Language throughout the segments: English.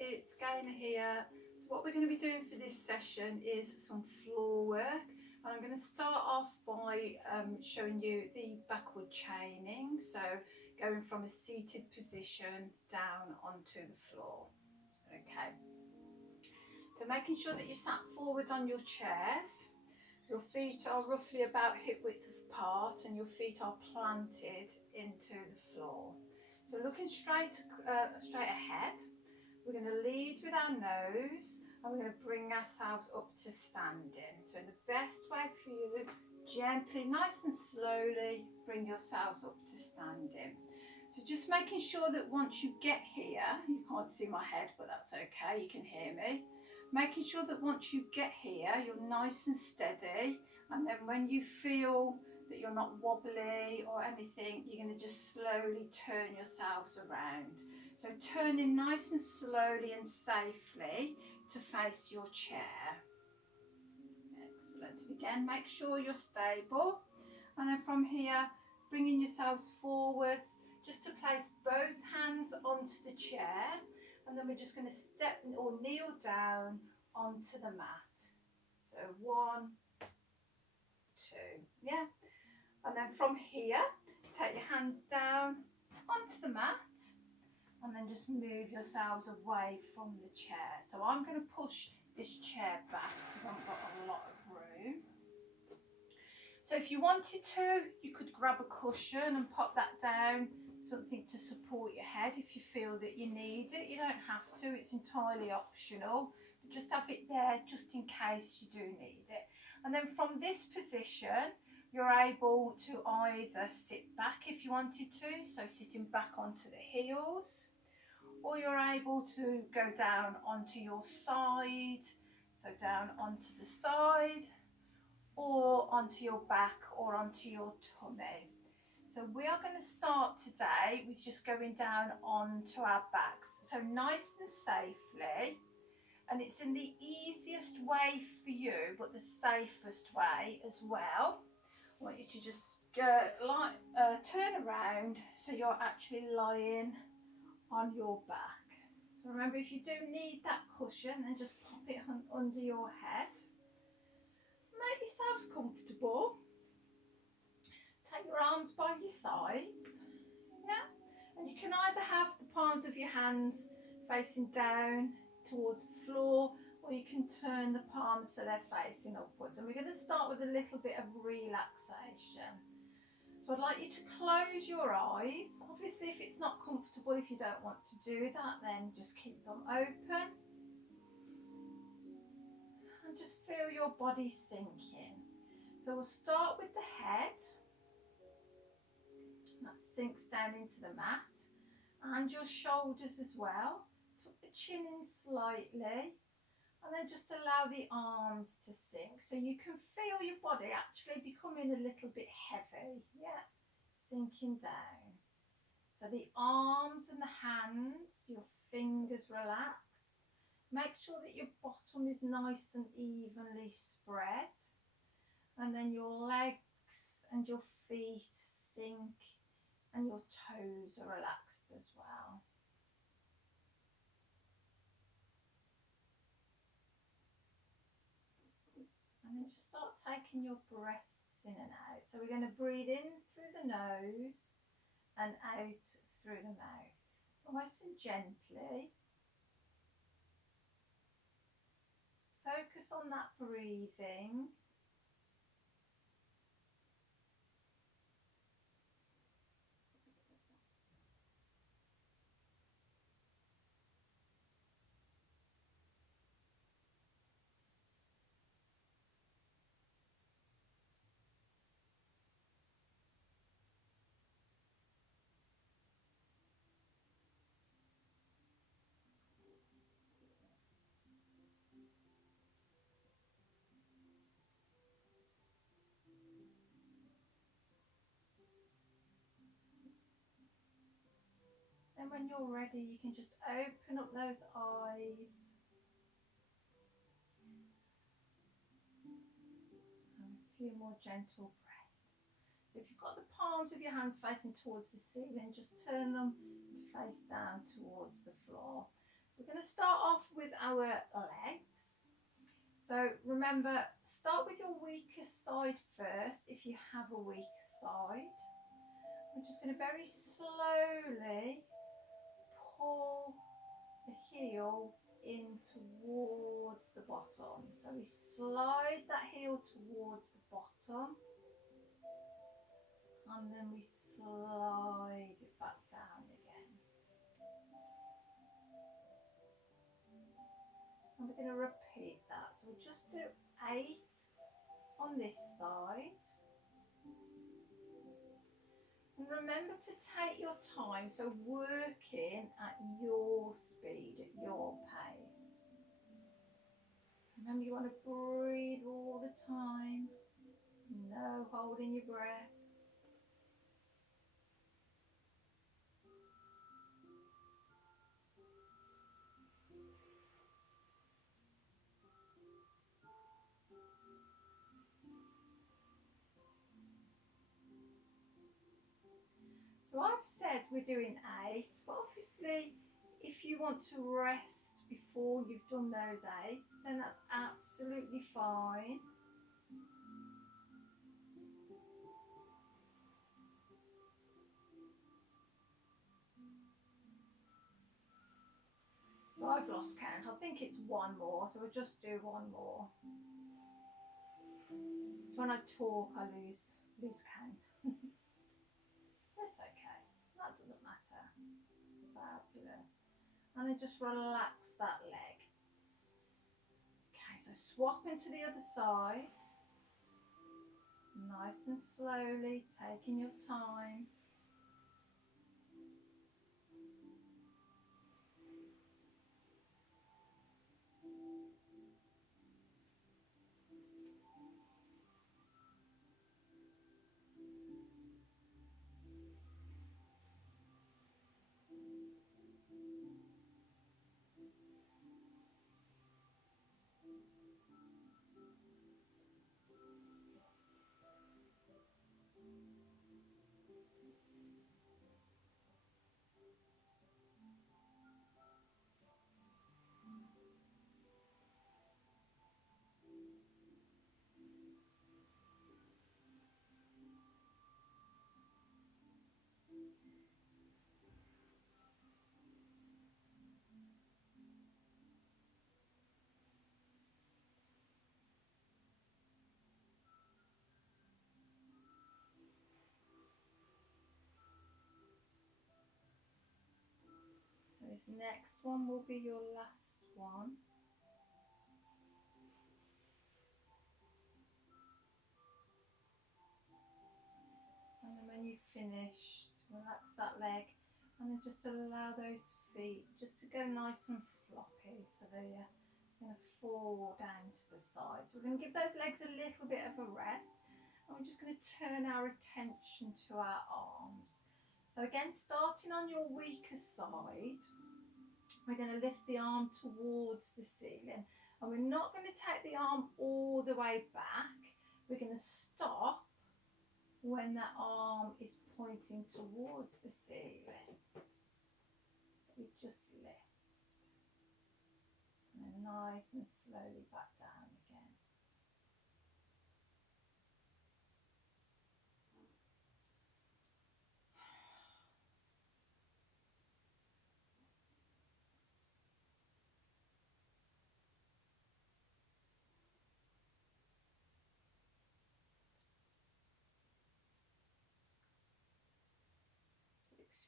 it's Gaynor here. So what we're going to be doing for this session is some floor work, and I'm going to start off by showing you the backward chaining, so going from a seated position down onto the floor. Okay, so making sure that you're sat forwards on your chairs. Your feet are roughly about hip width apart and your feet are planted into the floor. So looking straight ahead, we're going to lead with our nose and we're going to bring ourselves up to standing. So the best way for you, gently, nice and slowly, bring yourselves up to standing. So just making sure that once you get here, you can't see my head, but that's okay, you can hear me. Making sure that once you get here, you're nice and steady, and then when you feel that you're not wobbly or anything, you're going to just slowly turn yourselves around. So turning nice and slowly and safely to face your chair. Excellent. And again, make sure you're stable. And then from here, bringing yourselves forwards, just to place both hands onto the chair. And then we're just going to step or kneel down onto the mat. So 1, 2, yeah. And then from here, take your hands down onto the mat and then just move yourselves away from the chair. So I'm going to push this chair back because I've got a lot of room. So if you wanted to, you could grab a cushion and pop that down, something to support your head if you feel that you need it. You don't have to, it's entirely optional, but just have it there just in case you do need it. And then from this position, you're able to either sit back if you wanted to, so sitting back onto the heels, or you're able to go down onto your side, so down onto the side, or onto your back or onto your tummy. So we are going to start today with just going down onto our backs, so nice and safely, and it's in the easiest way for you but the safest way as well. I want you to just turn around so you're actually lying on your back. So remember, if you do need that cushion, then just pop it under your head. Make yourselves comfortable. Take your arms by your sides, yeah, and you can either have the palms of your hands facing down towards the floor, or you can turn the palms so they're facing upwards. And we're going to start with a little bit of relaxation. So I'd like you to close your eyes. Obviously, if it's not comfortable, if you don't want to do that, then just keep them open. And just feel your body sinking. So we'll start with the head. That sinks down into the mat. And your shoulders as well. Tuck the chin in slightly. And then just allow the arms to sink. So you can feel your body actually becoming a little bit heavy. Yeah, sinking down. So the arms and the hands, your fingers relax. Make sure that your bottom is nice and evenly spread. And then your legs and your feet sink and your toes are relaxed as well. And then just start taking your breaths in and out. So we're going to breathe in through the nose and out through the mouth. Nice and gently. Focus on that breathing. And when you're ready, you can just open up those eyes. And a few more gentle breaths. So if you've got the palms of your hands facing towards the ceiling, just turn them to face down towards the floor. So So we're going to start off with our legs. So remember, start with your weakest side first if you have a weak side. We're just going to very slowly pull the heel in towards the bottom. So we slide that heel towards the bottom and then we slide it back down again. And we're going to repeat that. So we'll just do 8 on this side. And remember to take your time, so working at your speed, at your pace. Remember, you want to breathe all the time, no holding your breath. So I've said we're doing 8, but obviously if you want to rest before you've done those 8, then that's absolutely fine. So I've lost count. I think it's one more, so we'll just do one more. So when I talk, I lose count. That's okay. That doesn't matter. Fabulous. And then just relax that leg. Okay, so swap into the other side. Nice and slowly, taking your time. So this next one will be your last one. And then when you've finished, relax that leg and then just allow those feet just to go nice and floppy, so they're going to fall down to the side. So we're going to give those legs a little bit of a rest, and we're just going to turn our attention to our arms. So again, starting on your weaker side, we're going to lift the arm towards the ceiling, and we're not going to take the arm all the way back. We're going to stop when that arm is pointing towards the ceiling. So we just lift and then nice and slowly back down again.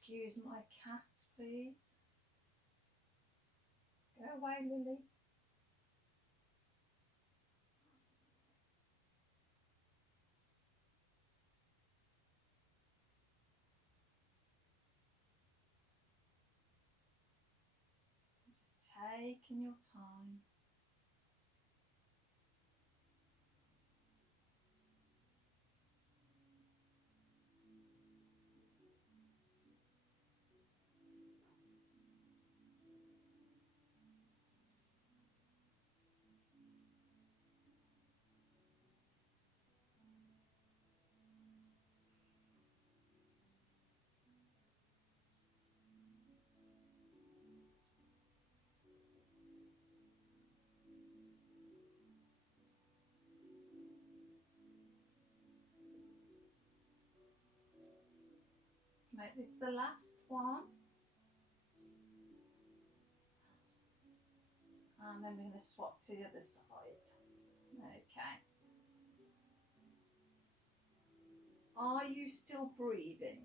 Excuse my cat, please. Go away, Lily. Just taking your time. this is the last one. And then we're going to swap to the other side. Okay. Are you still breathing?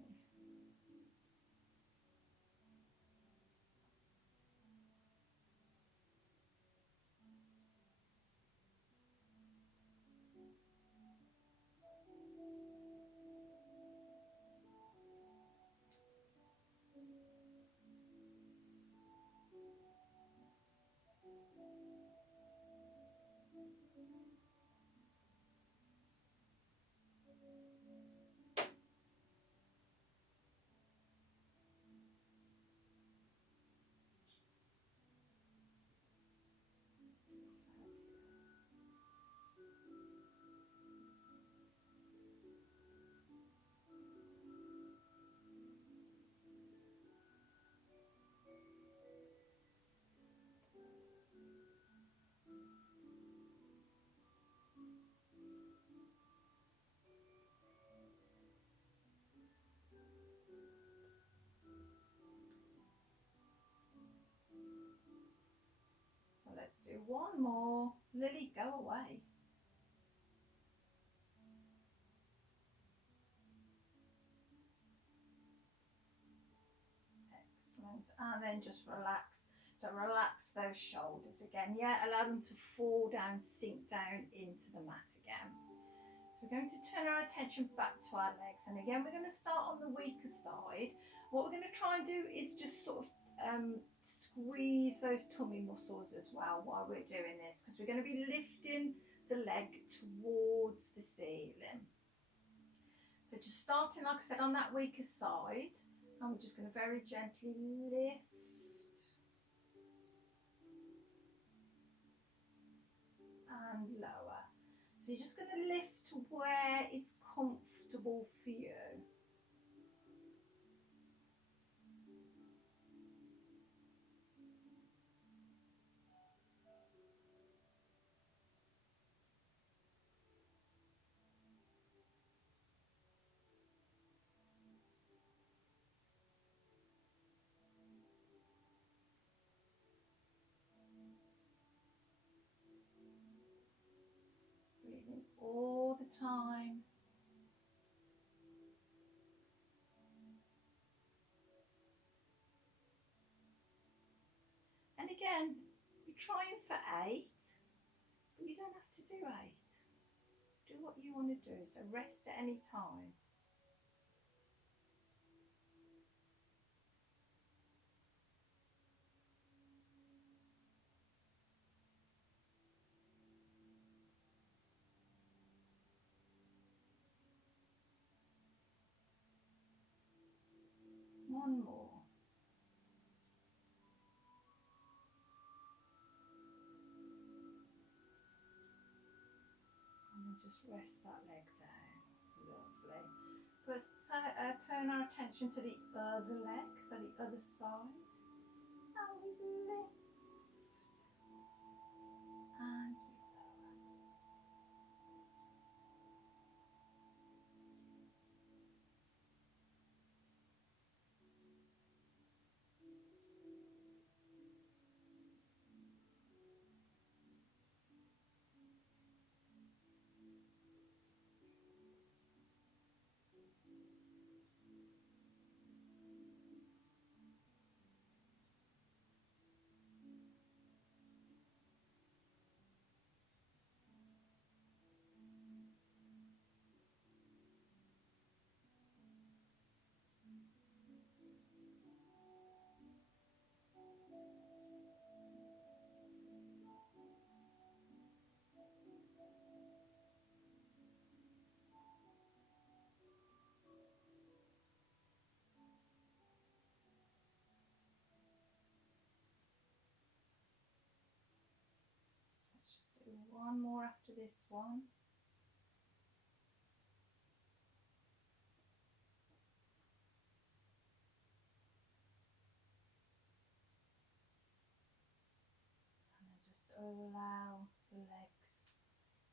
So let's do one more. Lily, go away. Excellent. And then just relax. So relax those shoulders again. Yeah, allow them to fall down, sink down into the mat again. So we're going to turn our attention back to our legs. And again, we're going to start on the weaker side. What we're going to try and do is just sort of squeeze those tummy muscles as well while we're doing this, because we're going to be lifting the leg towards the ceiling. So just starting, like I said, on that weaker side, and we're just going to very gently lift and lower. So you're just going to lift to where it's comfortable for you. Breathing all the time. And again, you're trying for 8, but you don't have to do 8. Do what you want to do, so rest at any time. One more. And then just rest that leg down. Lovely. So let's turn our attention to the other leg, so the other side. And we lift. And we lower. Let's just do one more after this one. And then just allow the legs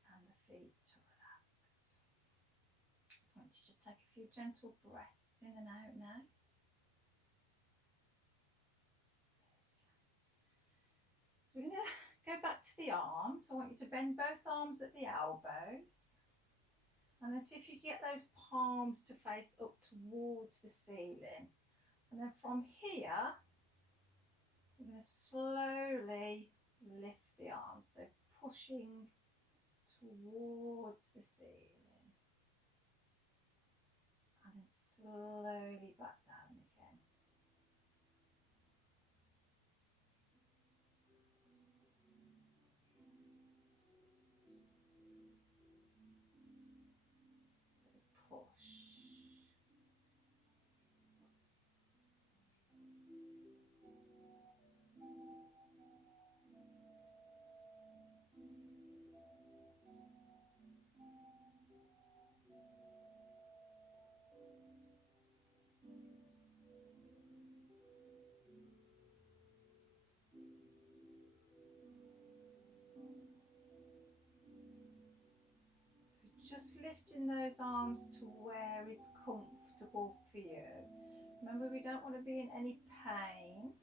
and the feet to relax. So I want you to just take a few gentle breaths in and out now. to the arms. I want you to bend both arms at the elbows. And then see if you get those palms to face up towards the ceiling. And then from here, we're going to slowly lift the arms. So pushing towards the ceiling. And then slowly back down again. So push. Just lifting those arms to where is comfortable for you. Remember, we don't want to be in any pain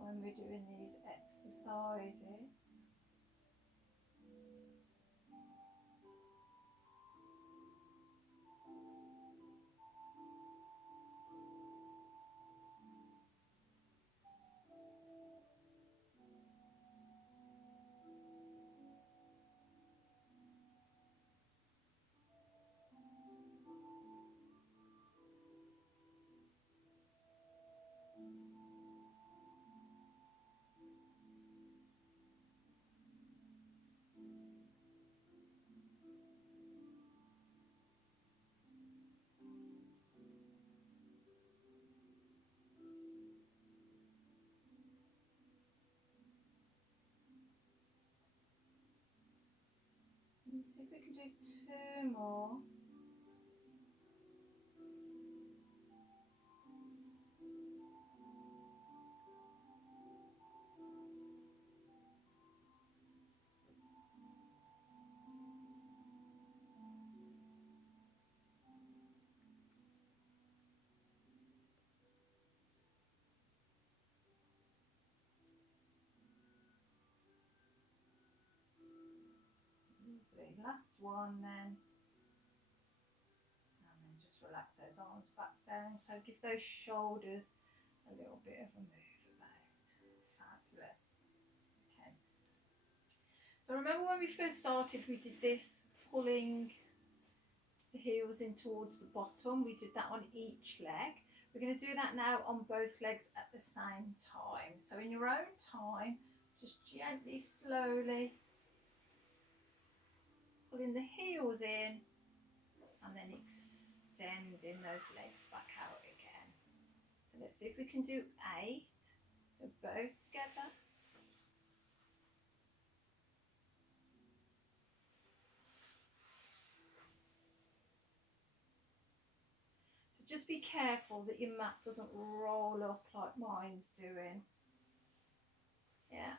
when we're doing these exercises. Let's see if we can do 2 more. Lovely. Last one then. And then just relax those arms back down. So give those shoulders a little bit of a move about. Fabulous. Okay. So remember when we first started, we did this pulling the heels in towards the bottom. We did that on each leg. We're going to do that now on both legs at the same time. So in your own time, just gently, slowly pulling the heels in and then extending those legs back out again. So let's see if we can do 8. So both together. So just be careful that your mat doesn't roll up like mine's doing. Yeah.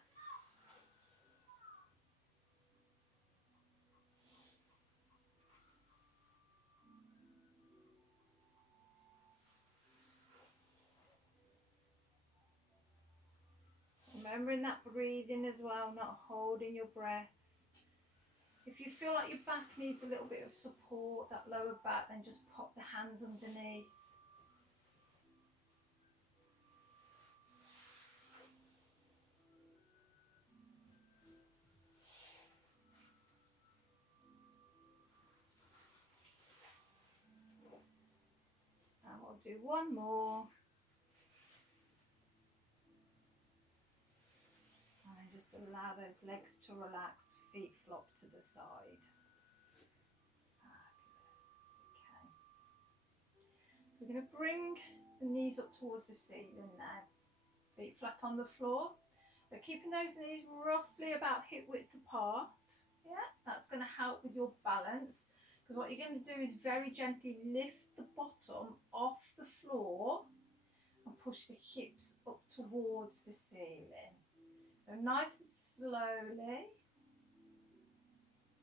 Remembering that breathing as well, not holding your breath. If you feel like your back needs a little bit of support, that lower back, then just pop the hands underneath. And we'll do one more. And then just allow those legs to relax, feet flop to the side. Fabulous. Okay. So we're going to bring the knees up towards the ceiling now. Feet flat on the floor. So keeping those knees roughly about hip width apart. Yeah, that's going to help with your balance. Because what you're going to do is very gently lift the bottom off the floor and push the hips up towards the ceiling. So nice and slowly.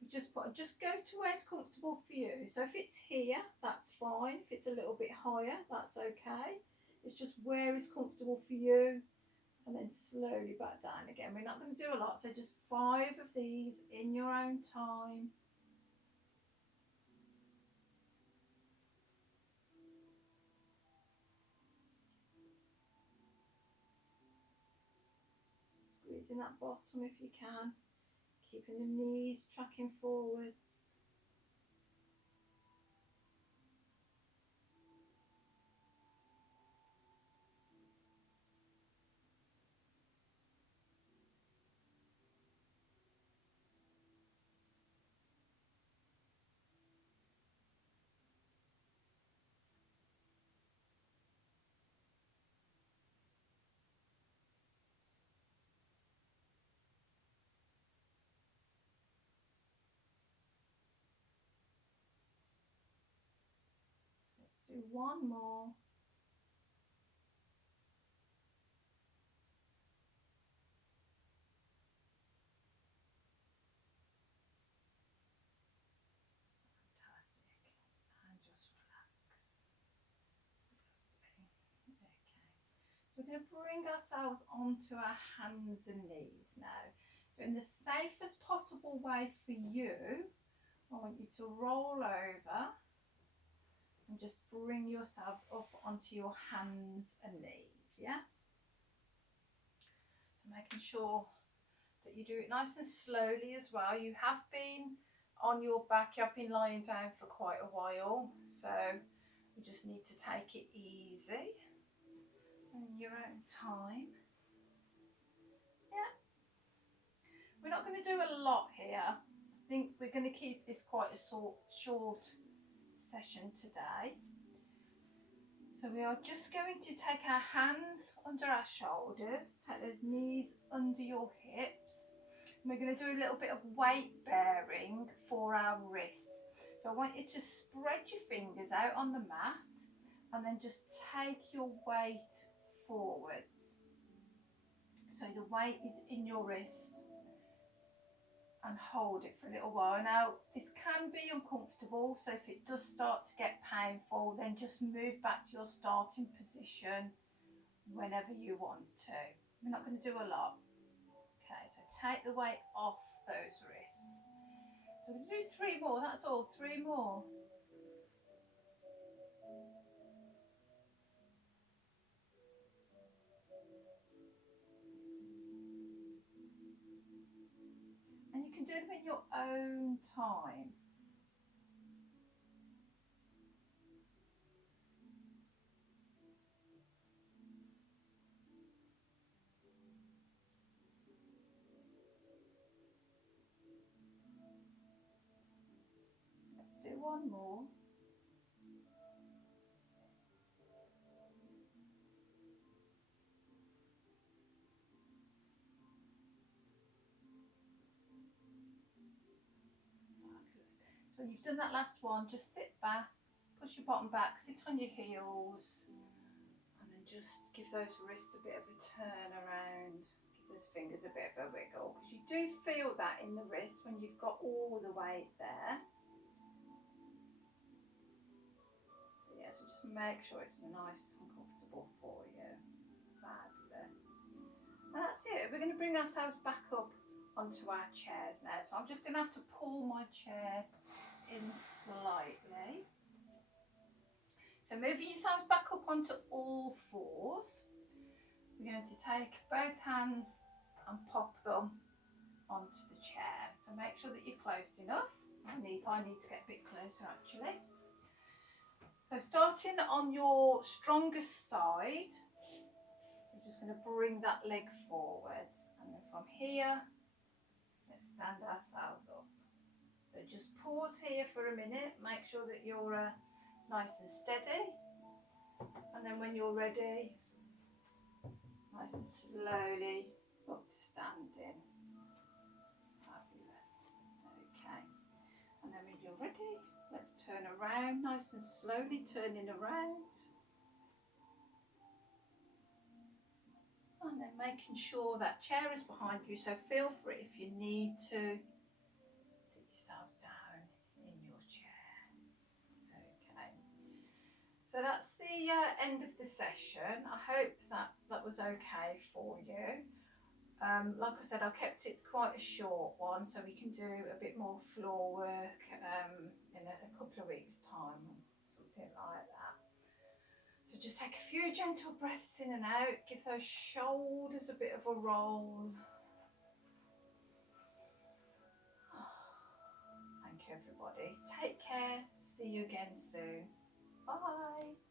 You just go to where it's comfortable for you. So if it's here, that's fine. If it's a little bit higher, that's okay. It's just where is comfortable for you. and then slowly back down again. We're not going to do a lot, so just 5 of these in your own time. Squeezing that bottom if you can, keeping the knees tracking forwards. Let's do one more. Fantastic. And just relax. Okay. So we're going to bring ourselves onto our hands and knees now. So in the safest possible way for you, I want you to roll over and just bring yourselves up onto your hands and knees, yeah? So making sure that you do it nice and slowly as well. You have been on your back, you have been lying down for quite a while, so we just need to take it easy in your own time. Yeah. We're not going to do a lot here. I think we're going to keep this quite a short session today. So we are just going to take our hands under our shoulders, take those knees under your hips. And we're going to do a little bit of weight bearing for our wrists. So I want you to spread your fingers out on the mat and then just take your weight forwards. So the weight is in your wrists, and hold it for a little while. Now this can be uncomfortable, so if it does start to get painful, then just move back to your starting position whenever you want to. We're not going to do a lot. Okay, so take the weight off those wrists. So we're going to do 3 more, that's all, 3 more. And you can do them in your own time. So let's do 1 more. So when you've done that last one, just sit back, push your bottom back, sit on your heels, and then just give those wrists a bit of a turn around, give those fingers a bit of a wiggle, because you do feel that in the wrist when you've got all the weight there. So yeah, so just make sure it's nice and comfortable for you. Fabulous. And that's it, we're going to bring ourselves back up onto our chairs now. So I'm just going to have to pull my chair in slightly. So moving yourselves back up onto all fours, we're going to take both hands and pop them onto the chair. So make sure that you're close enough. I need to get a bit closer actually. So starting on your strongest side, we're just going to bring that leg forwards, and then from here, let's stand ourselves up. So just pause here for a minute, make sure that you're nice and steady, and then when you're ready, nice and slowly up to standing. Fabulous. Okay, and then when you're ready, let's turn around, nice and slowly turning around, and then making sure that chair is behind you, so feel free if you need to sit yourselves down in your chair. Okay, so that's the end of the session. I hope that was okay for you. Like I said, I kept it quite a short one so we can do a bit more floor work in a couple of weeks' time, something like that. So just take a few gentle breaths in and out, give those shoulders a bit of a roll. Thank you, everybody. Take care. See you again soon. Bye.